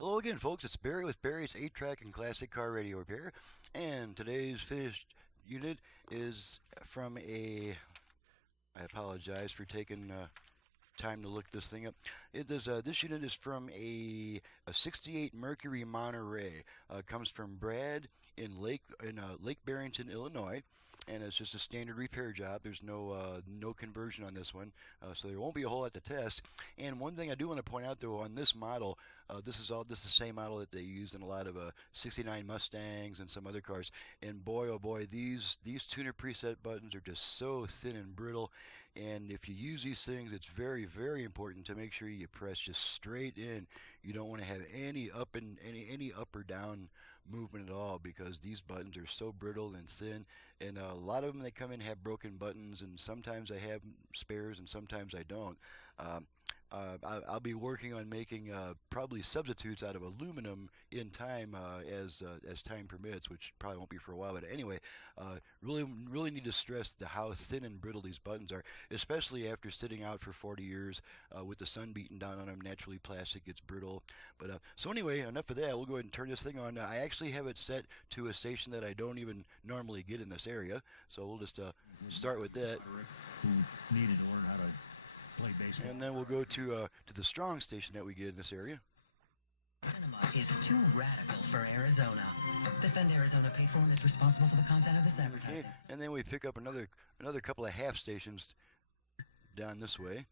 Hello again, folks. It's Barry with Barry's 8-Track and Classic Car Radio Repair. And today's finished unit is from a... I apologize for taking time to look this thing up. This unit is from a 68 Mercury Monterey. Comes from Brad in Lake Barrington, Illinois. And it's just a standard repair job. There's no conversion on this one, so there won't be a whole lot to test. And one thing I do want to point out, though, on this model, this is the same model that they use in a lot of 69 Mustangs and some other cars. And boy, oh boy, these tuner preset buttons are just so thin and brittle. And if you use these things, it's very, very important to make sure you press just straight in. You don't want to have any up or down movement at all, because these buttons are so brittle and thin. And a lot of them, they come in have broken buttons, and sometimes I have spares and sometimes I don't. I'll be working on making probably substitutes out of aluminum in time as time permits, which probably won't be for a while. But anyway, really need to stress how thin and brittle these buttons are, especially after sitting out for 40 years with the sun beating down on them. Naturally, plastic gets brittle. But so anyway, enough of that. We'll go ahead and turn this thing on. I actually have it set to a station that I don't even normally get in this area, so we'll just start with that. Needed to learn how to play baseball. And then we'll go to the strong station that we get in this area. Cinema is too radical for Arizona. Defend Arizona Paid For and is responsible for the content of this advertising. Okay, and then we pick up another couple of half stations down this way.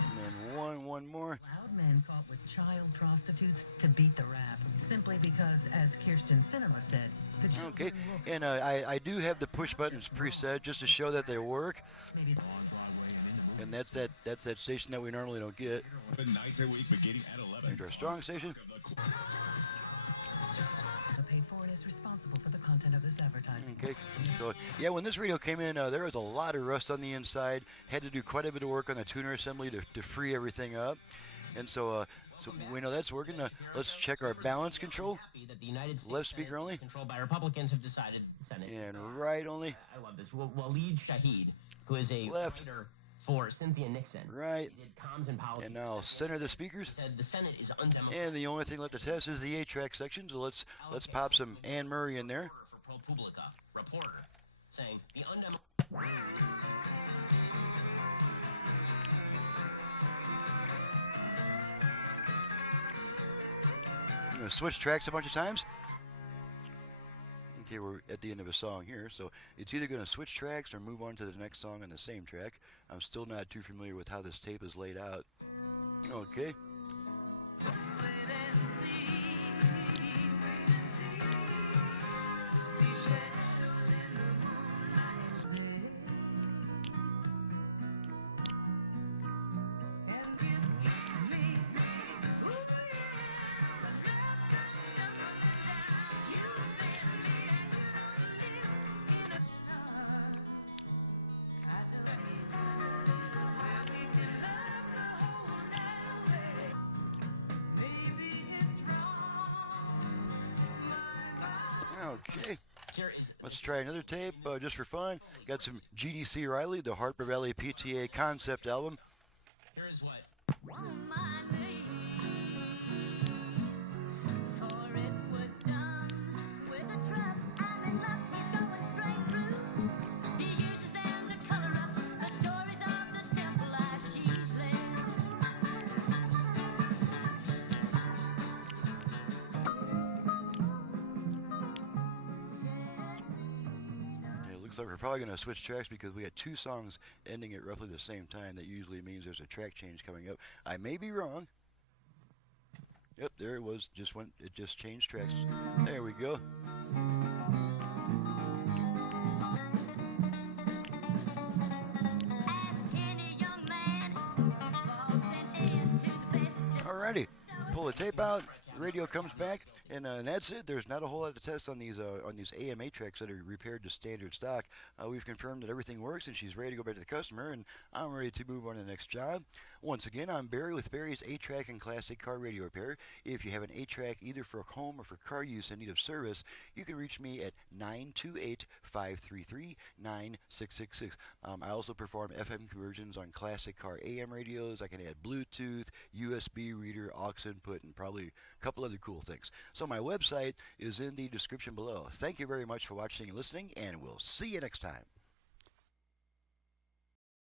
And then one more. Loud men caught with child prostitutes to beat the rap, simply because, as Kirsten Cinema said, the children Okay, and I do have the push buttons preset just to show that they work. And that's that station that we normally don't get. There's our strong station. Paid For and is responsible for the content of this advertising. Okay, so yeah, when this radio came in, there was a lot of rust on the inside. Had to do quite a bit of work on the tuner assembly to free everything up. And so we know that's working. Let's check our balance control. Left speaker only. Controlled by Republicans have decided the Senate. And right only. I love this. Waleed Shahid, who is a Left. writer for Cynthia Nixon. Right. He did comms and policy. And now I'll center the speakers. He said the Senate is undemocratic. And the only thing left to test is the 8-track section. So let's pop some Anne Murray in there. For ProPublica, reporter, saying the undemocratic. I'm going to switch tracks a bunch of times. Okay, we're at the end of a song here, so it's either going to switch tracks or move on to the next song on the same track. I'm still not too familiar with how this tape is laid out. Okay. Okay, let's try another tape just for fun. Got some GDC Riley, the Harper Valley PTA concept album. Here's what. Looks like we're probably going to switch tracks because we got two songs ending at roughly the same time. That usually means there's a track change coming up. I may be wrong. Yep, there it was. It just changed tracks. There we go. Alrighty, pull the tape out. The radio comes back. And that's it. There's not a whole lot to test on these AM-8 tracks that are repaired to standard stock. We've confirmed that everything works, and she's ready to go back to the customer, and I'm ready to move on to the next job. Once again, I'm Barry with Barry's 8-track and classic car radio repair. If you have an 8-track either for home or for car use in need of service, you can reach me at 928-533-9666. I also perform FM conversions on classic car AM radios. I can add Bluetooth, USB reader, aux input, and probably a couple other cool things. So my website is in the description below. Thank you very much for watching and listening, and we'll see you next time.